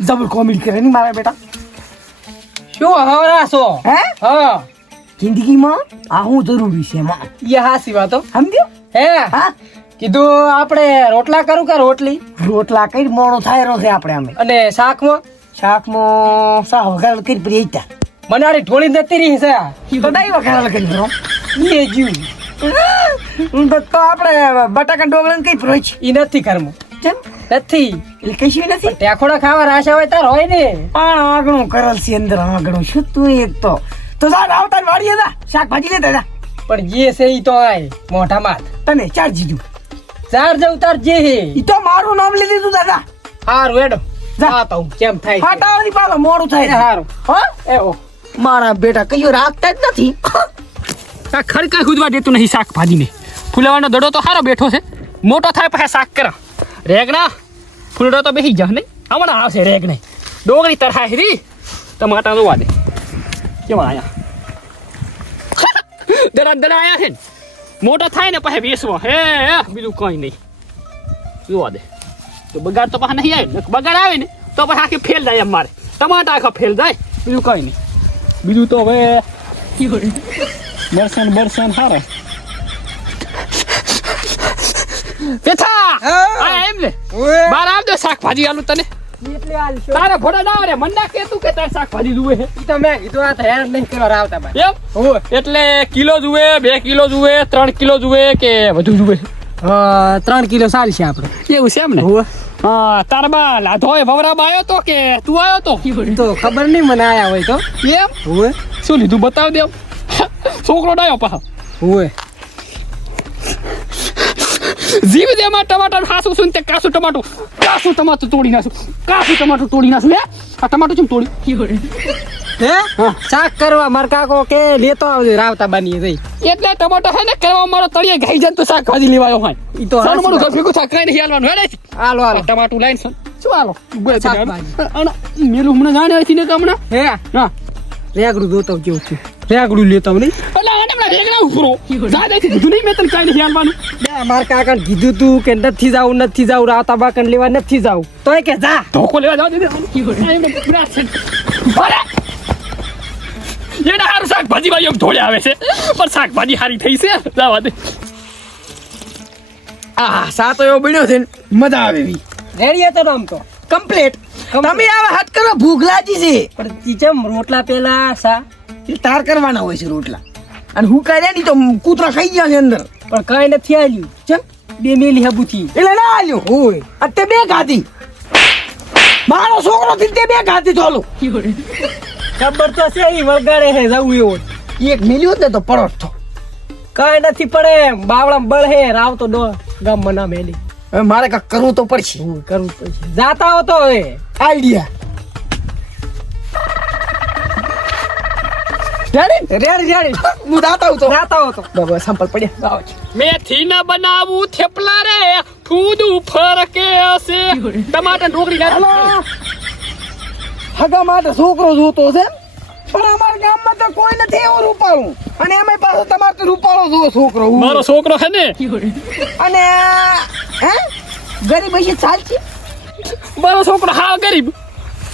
જબર કોમેડી કરે ને મારા બેટા? શું હવરા છો? હે? હા. જિંદગીમાં આ હું જરૂરી છે માં. એ હાસી વાતો. સમજ્યો? હે. હા. કીધું આપણે રોટલા કરું કે રોટલી? રોટલા કઈ મોડો થાય છે આપણે અમે. અને શાકમાં? શાકમાં સા વઘારેલ કરી પડી મને આડી ઢોળી નથી રહી છે. તો ડાઈ વઘાર કરી દો એ જીવ તો આપણે બટાકા ડોગળા કઈ પ્રોચ એ નથી ઘરમાં. નથી. એ કશું નથી? ટેકોડા ખાવા રાશ આવે તાર હોય ને. પણ આગણું કરલ છે અંદર આગણું. શું તું એક તો? તો જા આવતા વાડીએ જા. શાકભાજી લેતા જા. પણ જે છે ઈ તો આય મોઢા માથ તને ચાર જીજુ. ચાર જવું તાર જે હે. ઈ તો મારું નામ લીધી તું દાદા. હારું જા. તો કેમ થાય ફાટાવાની પાલો મોડું થાય હારું. હા? એ ઓ મારા બેટા કયો રાખતા જ નથી. આ ખડકા ખુદવા દેતું નહીં શાકભાજી ને ફૂલવાનો દડો તો સારો બેઠો છે. મોટો થાય પછી શાક કરા. રેગના ફૂલડો તો બેસી જા નહીં. હમણાં આવશે રેગ નહીં ડોગરી તરહાય રી ટમાટા જોવા દે. કેવા આયા? દડા દડા આયા છે ને. મોટો થાય ને પછી બેસવો હે હે, બીજું કઈ નહીં. જોવા દે. તો બગાડ તો પાછા નહીં આવે ને. બગાડ આવે ને તો પછી આખી ફેલ જાય એમ મારે. ટમાટા આખા ફેલ જાય બીજું કઈ નહીં. બીજું તો હવે બરસન બરસન હારે. પેથા આ એમ લે બાર આવજો શાકભાજી આલું તને. તારે ભોડા ના રે મને ના કે કે તારે શાકભાજી જુએ છે. તો મેં કીધું આ તો નહીં કરવા આવતા ભાઈ એમ એટલે કિલો જુએ બે કિલો જુએ ત્રણ કિલો જુએ કે વધુ જુએ? ત્રણ કિલો ચાલશે આપણે. એવું છે એમ ને? હા તારા બા લાધો હોય ભવરામાં આવ્યો તો કે તું આવ્યો તો? તો ખબર નહીં મને આયા હોય તો. એમ? હોવે શું લીધું બતાવ દે છોકરો ડાયો પાછો. હોવે જીવ દે માં ટમાટર હાસું શું તે કાસું ટમાટું. કાસું ટમાટું તોડી નાખું કાસું ટમાટું તોડી નાખું લે આ ટમાટું ચમ તોડી? હે. શાક કરવા માર કાકો કે લેતો આવજો રાવતા બની જઈ. એટલે ટમાટો હે ને કરવા મારો તળિયે ગાઈ જન તો શાક ભાજી લેવાયો હોય. ઈ તો સારું મારું ઘર ભેગું થાય કઈ નહીં હાલવાનું હેડે. છે. હાલો. હાલો ટમાટું લઈને છે શું હાલો? ઊભો છે અને મેલું હમણાં જાણે હતી ને હમણાં? હે? હા. રેગડું જોતો કેવું છું રેગડું લેતો નહીં એટલે આને હમણાં રેગડા જા દે. કીધું નહીં મેં તને કઈ નહીં હાલવાનું બે માર કાકા કીધું તું કે નથી જાવું નથી જાવું રાવતા બાકન લેવા નથી જાવું તોય કે જા. ધોકો લેવા જાવ દે એના હારું શાકભાજી ભાઈ યોગ ધોળે આવે છે. પણ શાકભાજી હારી થઈ છે. જવા દે. આ સાતો એવો બન્યો છે ને મજા આવે એવી. રેડી હતો આમ તો. કમ્પ્લીટ. તમે આવા હાથ કરો ભૂખ લાગી છે. પણ ચીચમ રોટલા પેલા સા એ તાર કરવાના હોય છે રોટલા. અને હું કર્યા નહીં તો કૂતરા ખાઈ ગયા છે અંદર. પણ કઈ નથી આલ્યું. ચમ? બે મેલી હબુથી એટલે ના આલ્યું. હોય અત્યારે બે ખાધી. મારો છોકરો થી તે બે ખાધી ચાલો ખબર તો છે એ વગાડે હે જવું એવો એક મેલ્યો ને તો પરોઠ થો. કઈ નથી પડે બાવળા બળ હે રાવ તો ડો ગામ મના મેલી. હવે મારે કાંઈક કરવું તો પડશે. હું પડશે તો. જાતા હો તો હવે. આઈડિયા. Ready ready ready. હું દાતા હું તો. જાતા હો તો. બાબા સંપલ પડ્યા આવો મેથી ન બનાવું થેપલા રે. ફૂદું ફરકે હશે. ટમાટર ઢોકળી ના હગા માટે છોકરો જોતો છે. પણ અમારા ગામમાં તો કોઈ નથી એવું રૂપાળું. અને એમાં પાછો તમારે તો રૂપાળો જો છોકરો. મારો છોકરો છે ને? અને હે? ગરીબ હશે ચાલશે મારો છોકરો હા ગરીબ.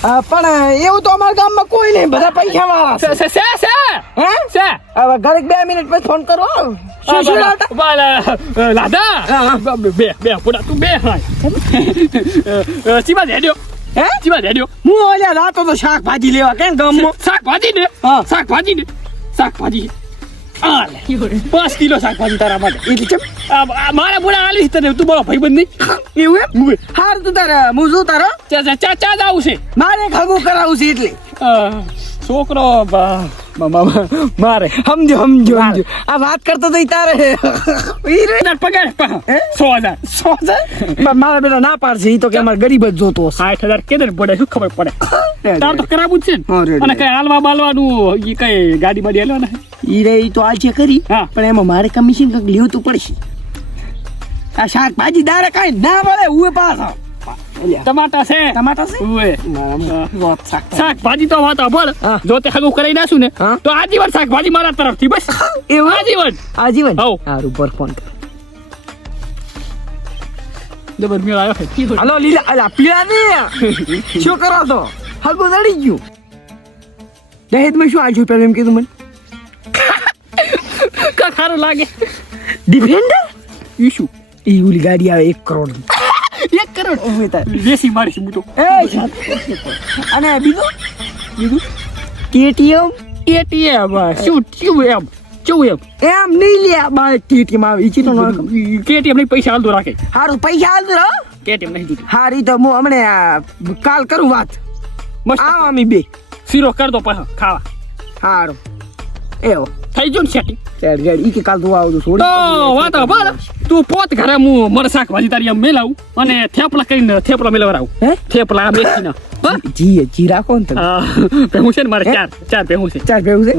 પણ એવું તો અમારા ગામમાં કોઈ નહીં. બધા પૈસા વાળા છે છે છે હે? છે હવે ઘરે બે મિનિટ પછી ફોન કરો શું શું લાવતા? લાદા. બે બે પૂરા તું બે હાય સીમા દેડ્યો હે? સીમા દેડ્યો હું ઓલ્યા રાતો તો શાકભાજી લેવા કેમ ગામમાં? શાકભાજી ને? હા. શાકભાજી ને? શાકભાજી. પાંચ કિલો શાકભાજી તારા માટે. એટલે આ મારા બુડા આલી તને. તું બોલો ભાઈ બંધ એવું એમ? હાર તું તારે હું શું તારો? ચા ચા ચા જાવું છે. મારે ખગું કરાવું છે એટલે. છોકરો મારે. સમજો સમજો સમજો. આ વાત કરતો તો તારે. પગાર? સો હજાર. સો હજાર? મારા બેટા ના પાડશે એ તો કે અમારે ગરીબ જ જોતો સાઠ હજાર કેદર પડે શું ખબર પડે? તાર તો ખરાબ જ છે ને. અને કઈ હાલવા બાલવાનું એ કઈ ગાડી બાડી હાલવાના છે? ઈ રે તો આ છે કરી. પણ એમાં મારે કમિશન કંઈક લેવું તો પડશે. આ શાકભાજી દારે કાંઈ ના મળે ઉએ પાછા. ટમાટા છે. ટમાટા શાક શાકભાજી. તો વાત ભળ હા. જો તે હગું કરાઈ નાખશું ને. તો આજીવન શાકભાજી મારા તરફથી બસ. એવું આજીવન. આજીવન? હઉ. સારું પર ફોન કર. જબર મેળ આવ્યો છે હાલો લીલા અલા પીળા ને શું કરો તો હગો દડી ગયું. દહેજમાં શું આજુ પેલું એમ કીધું મને? ખારું લાગે. ડિફેન્ડર શું ઈ ઓલી ગાડી આવે એક કરોડ એક કરોડ? દેશી મારી છું તો એ અને બીજું? બીજું? કેટીએમ? કેટીએમ શું શું એમ? શું એમ? એમ નહીં લે બાર કેટીએમ આવે. ઈ ચીતો કેટીએમ નહીં પૈસા હાલતો રાખે. હારું પૈસા હાલ દો કેટીએમ નહીં જોતી હારી તો હું હમણે કાલ કરું વાત. મસ્ત. આવ અમે બે. શીરો કર દો પાછા ખાવા. હારું. એવો. થઈ ગયું ને સેટિંગ ચાલ ગાડી ઈ કે કાલ તું આવજો તો છોડી વાત બરાબર તું પોત ઘરે હું મર શાકભાજી તારી આમ મેલાવું અને થેપલા કરીને થેપલા મેળવરાવું હે? થેપલા બેસીને જી જી રાખો ને તમે. ભેહું છે ને મારે ચાર ચાર ભેહું છે. ચાર છે?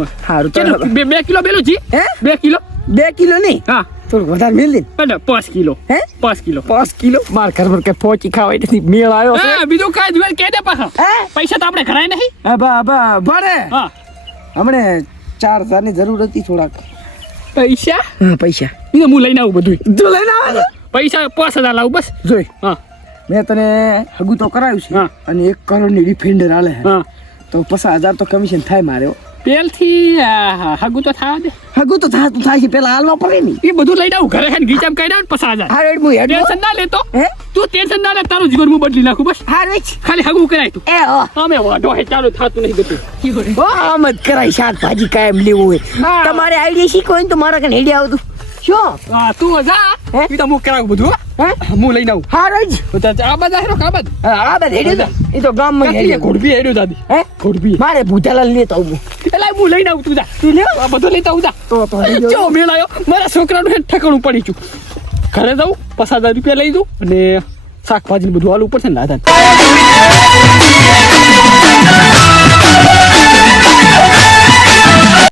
ચાલ બે બે કિલો બેલું જી. હે? બે કિલો. બે કિલો નહીં? હા. થોડું વધારે મેલ દે. પાંચ કિલો. હે? પાંચ કિલો. પાંચ કિલો? માર ઘર પર કે પોચી ખાવા નથી મેળ આવ્યો હા બીજું કાંઈ જોઈએ કે દે પાછા. પૈસા તો આપણે ઘરાય નહીં. હા બા બા ભરે હા. હમણે ચાર હજારની જરૂર હતી થોડાક. પૈસા? હા પૈસા. એને હું લઈને આવું બધું જો લઈને આવે પૈસા પાંચ હજાર લાવું બસ. જોઈ. હા. મેં તને હગું તો કરાવ્યું છે અને એક કરોડની ડિફેન્ડર આલે હા. તો પચાસ હજાર તો કમિશન થાય મારે. પેલથી હગું તો થા દે હગું તો થતું થાય છે પેલા હાલવા પડે ને. એ બધું લઈ આવું ઘરે હેન ગીચામ કાઢ્યા ને પચાસ હજાર હા રેડ હું હેડ ટેન્શન ના લેતો. હે? તું ટેન્શન ના લે તારું જીવન હું બદલી નાખું બસ. હા ખાલી હગુ કરાય તું. એ અમે વાઢો હે ચાલુ થતું નહીં બધું. હો, આમ જ કરાય શાકભાજી કાયમ લેવું હોય. તમારે આઈડિયા શીખો તો મારા કને હેડી આવતું શું તું જા? એ તો હું કરાવું બધું હે. હું? લઈને આવું. હા રેજ તો તાર આ બધા હેરો કાબદ આ બધા હેડી જા. એ તો જ હેડી ઘોડબી દાદી? હે? ઘોડબી મારે ભૂતાલાલ લેતા આવું. એટલે હું લઈને આવું તું જા. તું લે આ બધું લેતા આવું જા. તો તો જો મેળ આવ્યો મારા છોકરાનું ઠેકાણું પડી છું ઘરે જાઉં પચાસ હજાર રૂપિયા લઈ દઉં અને શાકભાજી બધું બધું ઉપર છે ને લાદા